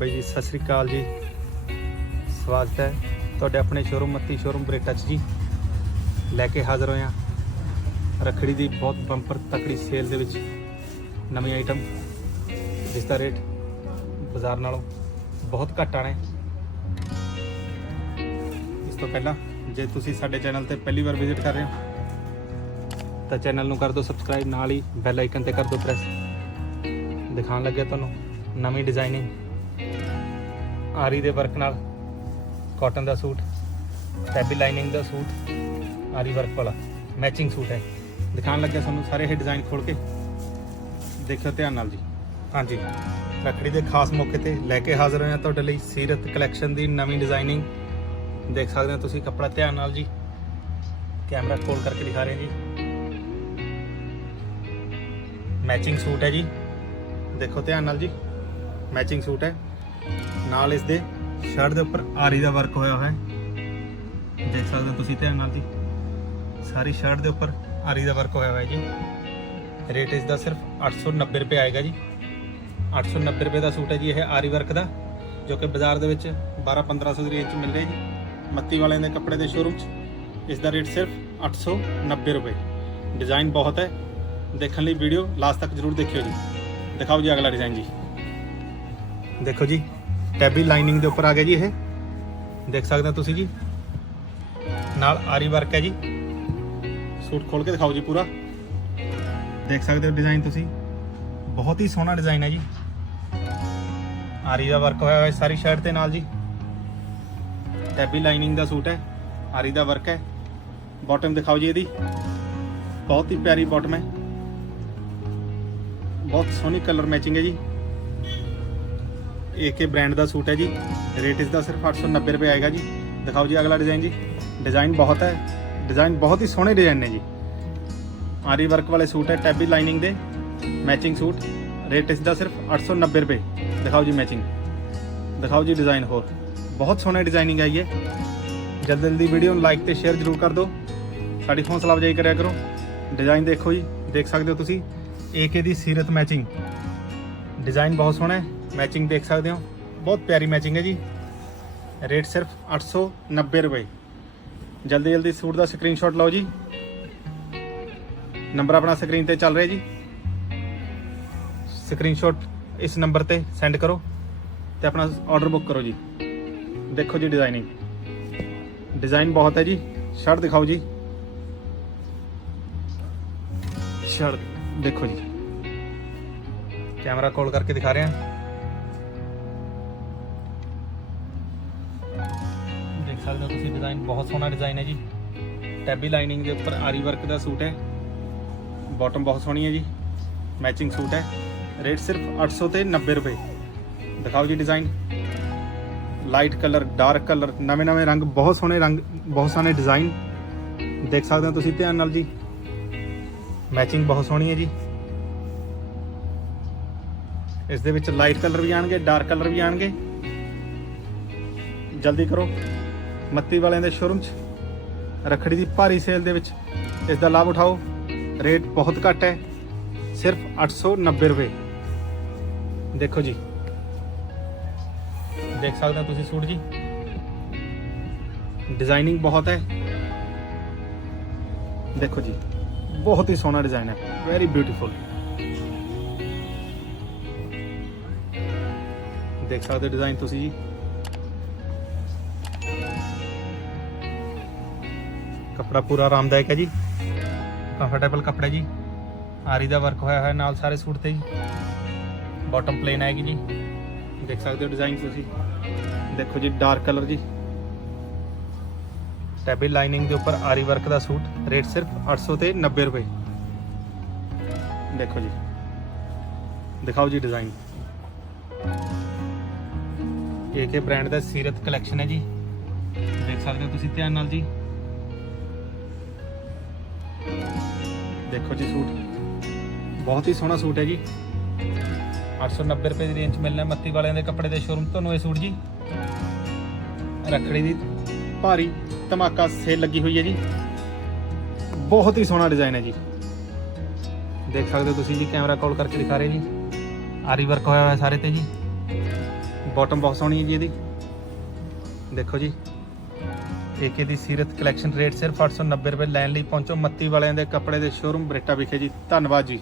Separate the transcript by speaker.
Speaker 1: ਬਾਈ ਜੀ, ਸਤਿ ਸ੍ਰੀ ਅਕਾਲ ਜੀ। ਸਵਾਗਤ ਹੈ ਤੁਹਾਡੇ ਆਪਣੇ ਸ਼ੋਰੂਮ ਮੱਤੀ ਸ਼ੋਰੂਮ ਬਰੇਟਾ 'ਚ ਜੀ। ਲੈ ਕੇ ਹਾਜ਼ਰ ਹੋਏ ਹਾਂ ਰੱਖੜੀ ਦੀ ਬਹੁਤ ਬੰਪਰ ਤਕੜੀ ਸੇਲ ਦੇ ਵਿੱਚ ਨਵੀਂ ਆਈਟਮ ਜਿਸ ਦਾ ਰੇਟ ਬਾਜ਼ਾਰ ਨਾਲੋਂ ਬਹੁਤ ਘੱਟ ਆਣਾ ਇਸ ਤੋਂ ਪਹਿਲਾਂ ਜੇ ਤੁਸੀਂ ਸਾਡੇ ਚੈਨਲ ਤੇ ਪਹਿਲੀ ਵਾਰ ਵਿਜ਼ਿਟ ਕਰ ਰਹੇ ਹੋ, ਤਾਂ ਚੈਨਲ ਨੂੰ ਕਰ ਦਿਓ ਸਬਸਕ੍ਰਾਈਬ ਨਾਲ ਹੀ ਬੈਲ ਆਈਕਨ ਤੇ ਕਰ ਦਿਓ ਪ੍ਰੈਸ ਦਿਖਾਉਣ ਲੱਗਿਆ ਤੁਹਾਨੂੰ ਨਵੀਂ ਡਿਜ਼ਾਈਨਿੰਗ ਆਰੀ ਦੇ ਵਰਕ ਨਾਲ ਕਾਟਨ ਦਾ ਸੂਟ ਟੈਬੀ ਲਾਈਨਿੰਗ ਦਾ ਸੂਟ, ਆਰੀ ਵਰਕ ਵਾਲਾ ਮੈਚਿੰਗ ਸੂਟ ਹੈ। ਦਿਖਾਉਣ ਲੱਗਿਆ ਤੁਹਾਨੂੰ ਸਾਰੇ ਇਹ ਡਿਜ਼ਾਈਨ ਖੋਲ ਕੇ। ਦੇਖਿਓ ਧਿਆਨ ਨਾਲ ਜੀ। ਹਾਂਜੀ। ਰੱਖੜੀ ਦੇ ਖਾਸ ਮੌਕੇ ਤੇ ਲੈ ਕੇ ਹਾਜ਼ਰ ਹੋਏ ਹਾਂ ਤੁਹਾਡੇ ਲਈ ਸੀਰਤ ਕਲੈਕਸ਼ਨ ਦੀ ਨਵੀਂ ਡਿਜ਼ਾਈਨਿੰਗ ਦੇਖ ਸਕਦੇ ਹੋ ਤੁਸੀਂ ਕੱਪੜਾ ਧਿਆਨ ਨਾਲ ਜੀ। ਕੈਮਰਾ ਖੋਲ ਕਰਕੇ ਦਿਖਾ ਰਹੇ ਜੀ। ਮੈਚਿੰਗ ਸੂਟ ਹੈ ਜੀ। ਦੇਖੋ ਧਿਆਨ ਨਾਲ ਜੀ। ਮੈਚਿੰਗ ਸੂਟ ਹੈ। ਨਾਲ ਇਸ ਦੇ ਸ਼ਰਟ ਦੇ ਉੱਪਰ ਆਰੀ ਦਾ ਵਰਕ ਹੋਇਆ ਹੋਇਆ ਹੈ। ਦੇਖ ਸਕਦੇ ਹੋ ਤੁਸੀਂ ਧਿਆਨ ਨਾਲ ਜੀ। ਸਾਰੀ ਸ਼ਰਟ ਦੇ ਉੱਪਰ ਆਰੀ ਦਾ ਵਰਕ ਹੋਇਆ ਹੋਇਆ ਜੀ। ਰੇਟ ਇਸ ਦਾ ਸਿਰਫ 890 ਰੁਪਏ ਆਏਗਾ ਜੀ। 890 ਰੁਪਏ ਦਾ ਸੂਟ ਹੈ ਜੀ ਇਹ ਆਰੀ ਵਰਕ ਦਾ, ਜੋ ਕਿ ਬਾਜ਼ਾਰ ਦੇ ਵਿੱਚ 12-1500 ਦੀ ਰੇਂਜ 'ਚ ਮਿਲ ਰਿਹਾ ਜੀ। ਮੱਤੀ ਵਾਲਿਆਂ ਦੇ ਕੱਪੜੇ ਦੇ ਸ਼ੋਰੂਮ 'ਚ ਇਸ ਦਾ ਰੇਟ ਸਿਰਫ 890 ਰੁਪਏ। ਡਿਜ਼ਾਈਨ ਬਹੁਤ ਹੈ। ਦੇਖਣ ਲਈ ਵੀਡੀਓ ਲਾਸਟ ਤੱਕ ਜਰੂਰ ਦੇਖਿਓ ਜੀ। ਦਿਖਾਓ ਜੀ ਅਗਲਾ ਡਿਜ਼ਾਈਨ ਜੀ। ਦੇਖੋ ਜੀ ਟੈਬੀ ਲਾਈਨਿੰਗ ਦੇ ਉੱਪਰ ਆ ਗਿਆ ਜੀ ਇਹ। ਦੇਖ ਸਕਦੇ ਹੋ ਤੁਸੀਂ ਜੀ। ਨਾਲ ਆਰੀ ਵਰਕ ਹੈ ਜੀ। ਸੂਟ ਖੋਲ ਕੇ ਦਿਖਾਓ ਜੀ ਪੂਰਾ। ਦੇਖ ਸਕਦੇ ਹੋ ਡਿਜ਼ਾਈਨ ਤੁਸੀਂ। ਬਹੁਤ ਹੀ ਸੋਹਣਾ ਡਿਜ਼ਾਈਨ ਹੈ ਜੀ। ਆਰੀ ਦਾ ਵਰਕ ਹੋਇਆ ਹੋਇਆ ਸਾਰੀ ਸ਼ਰਟ ਤੇ ਨਾਲ ਜੀ। ਟੈਬੀ ਲਾਈਨਿੰਗ ਦਾ ਸੂਟ ਹੈ। ਆਰੀ ਦਾ ਵਰਕ ਹੈ। ਬਾਟਮ ਦਿਖਾਓ ਜੀ ਇਹਦੀ। ਬਹੁਤ ਹੀ ਪਿਆਰੀ ਬਾਟਮ ਹੈ। ਬਹੁਤ ਸੋਹਣੀ ਕਲਰ ਮੈਚਿੰਗ ਹੈ ਜੀ। ਏਕੇ ਬ੍ਰਾਂਡ ਦਾ ਸੂਟ ਹੈ ਜੀ। ਰੇਟ ਇਸ ਦਾ ਸਿਰਫ 890 ਰੁਪਏ ਆਏਗਾ ਜੀ। ਦਿਖਾਓ ਜੀ ਅਗਲਾ ਡਿਜ਼ਾਈਨ ਜੀ। ਡਿਜ਼ਾਈਨ ਬਹੁਤ ਹੈ। ਡਿਜ਼ਾਈਨ ਬਹੁਤ ਹੀ ਸੋਹਣੇ ਡਿਜ਼ਾਈਨ ਨੇ ਜੀ। ਆਰੀ ਵਰਕ ਵਾਲੇ ਸੂਟ ਹੈ ਟੈਬੀ ਲਾਈਨਿੰਗ ਦੇ। Matching suit. ਰੇਟ ਇਸ ਦਾ ਸਿਰਫ 890 ਰੁਪਏ। ਦਿਖਾਓ ਜੀ ਮੈਚਿੰਗ ਦਿਖਾਓ ਜੀ ਡਿਜ਼ਾਈਨ ਹੋਰ। ਬਹੁਤ ਸੋਹਣੇ ਡਿਜ਼ਾਈਨਿੰਗ ਆਈ ਹੈ। ਜਲਦੀ ਜਲਦੀ ਵੀਡੀਓ ਨੂੰ ਲਾਈਕ ਤੇ ਸ਼ੇਅਰ ਜ਼ਰੂਰ ਕਰ ਦਿਓ। ਸਾਡੀ ਹੌਸਲਾ ਅਫਜ਼ਾਈ ਕਰਿਆ ਕਰੋ। ਡਿਜ਼ਾਈਨ ਦੇਖੋ ਜੀ। ਦੇਖ ਸਕਦੇ ਹੋ ਤੁਸੀਂ। ਏਕੇ ਦੀ ਸੀਰਤ ਮੈਚਿੰਗ ਡਿਜ਼ਾਈਨ ਬਹੁਤ ਸੋਹਣਾ ਹੈ। ਮੈਚਿੰਗ ਦੇਖ ਸਕਦੇ ਹੋ। ਬਹੁਤ ਪਿਆਰੀ ਮੈਚਿੰਗ ਹੈ ਜੀ। ਰੇਟ ਸਿਰਫ 890 ਰੁਪਏ। ਜਲਦੀ ਜਲਦੀ ਸੂਟ ਦਾ ਸਕਰੀਨਸ਼ਾਟ ਲਓ ਜੀ। ਨੰਬਰ ਆਪਣਾ ਸਕਰੀਨ ਤੇ ਚੱਲ ਰਿਹਾ ਜੀ। ਸਕਰੀਨਸ਼ਾਟ ਇਸ ਨੰਬਰ ਤੇ ਸੈਂਡ ਕਰੋ ਤੇ ਆਪਣਾ ਆਰਡਰ ਬੁੱਕ ਕਰੋ ਜੀ। ਦੇਖੋ ਜੀ ਡਿਜ਼ਾਈਨਿੰਗ ਡਿਜ਼ਾਈਨ ਬਹੁਤ ਹੈ ਜੀ। ਸ਼ਰਟ ਦਿਖਾਓ ਜੀ। ਸ਼ਰਟ ਦੇਖੋ ਜੀ। ਕੈਮਰਾ ਕੋਲ ਕਰਕੇ ਦਿਖਾ ਰਹੇ। ਹਾਂ ਦੇਖ ਸਕਦੇ ਹੋ ਤੁਸੀਂ ਡਿਜ਼ਾਈਨ ਬਹੁਤ ਸੋਹਣਾ ਡਿਜ਼ਾਈਨ ਹੈ ਜੀ। ਟੈਬੀ ਲਾਈਨਿੰਗ ਦੇ ਉੱਪਰ ਆਰੀ ਵਰਕ ਦਾ ਸੂਟ ਹੈ। ਬਾਟਮ ਬਹੁਤ ਸੋਹਣੀ ਹੈ ਜੀ। ਮੈਚਿੰਗ ਸੂਟ ਹੈ। ਰੇਟ ਸਿਰਫ 800 ਤੇ 90 ਰੁਪਏ। ਦਿਖਾਓ ਜੀ design light colour dark colour ਨਵੇਂ ਨਵੇਂ ਰੰਗ, ਬਹੁਤ ਸੋਹਣੇ ਰੰਗ, ਬਹੁਤ ਸੋਹਣੇ ਡਿਜ਼ਾਈਨ ਦੇਖ ਸਕਦੇ ਹੋ ਤੁਸੀਂ ਧਿਆਨ ਨਾਲ ਜੀ। ਮੈਚਿੰਗ ਬਹੁਤ ਸੋਹਣੀ ਹੈ ਜੀ। ਇਸ ਦੇ ਵਿੱਚ ਲਾਈਟ ਕਲਰ ਵੀ ਆਣਗੇ ਡਾਰਕ ਕਲਰ ਵੀ ਆਣਗੇ। ਜਲਦੀ ਕਰੋ। ਮੱਤੀ ਵਾਲਿਆਂ ਦੇ ਸ਼ੋਰੂਮ 'ਚ। ਰਖੜੀ ਦੀ ਭਾਰੀ ਸੇਲ ਦੇ ਵਿੱਚ ਇਸ ਦਾ ਲਾਭ ਉਠਾਓ। ਰੇਟ ਬਹੁਤ ਘੱਟ ਹੈ। ਸਿਰਫ 890 ਰੁਪਏ। ਦੇਖੋ ਜੀ। ਦੇਖ ਸਕਦੇ ਹੋ ਤੁਸੀਂ ਸੂਟ ਜੀ। ਡਿਜ਼ਾਈਨਿੰਗ ਬਹੁਤ ਹੈ। ਦੇਖੋ ਜੀ। ਬਹੁਤ ਹੀ ਸੋਹਣਾ ਡਿਜ਼ਾਈਨ ਹੈ। ਵੈਰੀ ਬਿਊਟੀਫੁਲ ਦੇਖ ਸਕਦੇ ਹੋ ਡਿਜ਼ਾਈਨ ਤੁਸੀਂ ਜੀ। ਕੱਪੜਾ ਪੂਰਾ ਆਰਾਮਦਾਇਕ ਹੈ ਜੀ। ਕੰਫਰਟੇਬਲ ਕੱਪੜਾ ਜੀ। ਆਰੀ ਦਾ ਵਰਕ ਹੋਇਆ ਹੋਇਆ ਨਾਲ ਸਾਰੇ ਸੂਟ ਤੇ ਜੀ। ਬਾਟਮ ਪਲੇਨ ਆਏਗੀ ਜੀ। ਦੇਖ ਸਕਦੇ ਹੋ ਡਿਜ਼ਾਈਨ ਤੁਸੀਂ। ਦੇਖੋ ਜੀ ਡਾਰਕ ਕਲਰ ਜੀ। ਟੈਬੀ ਲਾਈਨਿੰਗ ਦੇ ਉੱਪਰ ਆਰੀ ਵਰਕ ਦਾ ਸੂਟ। ਰੇਟ ਸਿਰਫ 800 ਤੇ 90 ਰੁਪਏ। ਦੇਖੋ ਜੀ। ਦਿਖਾਓ ਜੀ ਡਿਜ਼ਾਈਨ ਏਕੇ ਬ੍ਰਾਂਡ ਦਾ ਸੀਰਤ ਕਲੈਕਸ਼ਨ ਹੈ ਜੀ। ਦੇਖ ਸਕਦੇ ਹੋ ਤੁਸੀਂ ਧਿਆਨ ਨਾਲ ਜੀ। ਦੇਖੋ ਜੀ ਸੂਟ। ਬਹੁਤ ਹੀ ਸੋਹਣਾ ਸੂਟ ਹੈ ਜੀ। 890 ਰੁਪਏ ਦੀ ਰੇਂਜ 'ਚ ਮਿਲਣਾ ਮੱਤੀ ਵਾਲਿਆਂ ਦੇ ਕੱਪੜੇ ਦੇ ਸ਼ੋਰੂਮ ਤੁਹਾਨੂੰ ਇਹ ਸੂਟ ਜੀ। ਰੱਖੜੀ ਦੀ ਭਾਰੀ ਧਮਾਕਾ ਸੇਲ ਲੱਗੀ ਹੋਈ ਹੈ ਜੀ। ਬਹੁਤ ਹੀ ਸੋਹਣਾ ਡਿਜ਼ਾਈਨ ਹੈ ਜੀ। ਦੇਖ ਸਕਦੇ ਹੋ ਤੁਸੀਂ ਜੀ ਕੈਮਰਾ ਕਾਲ ਕਰਕੇ ਦਿਖਾ ਰਹੇ ਜੀ। ਆਰੀ ਵਰਕ ਹੋਇਆ ਹੋਇਆ ਸਾਰੇ ਤੇ ਜੀ। ਬਾਟਮ ਬਹੁਤ ਸੋਹਣੀ ਹੈ ਜੀ ਇਹਦੀ। ਦੇਖੋ ਜੀ। ਏਕੇ ਦੀ ਸੀਰਤ ਕਲੈਕਸ਼ਨ ਰੇਟ ਸਿਰਫ 890 ਰੁਪਏ ਲੈਣ ਲਈ ਪਹੁੰਚੋ ਮੱਤੀ ਵਾਲਿਆਂ ਦੇ ਕੱਪੜੇ ਦੇ ਸ਼ੋਰੂਮ ਬਰੇਟਾ ਵਿਖੇ ਜੀ। ਧੰਨਵਾਦ ਜੀ।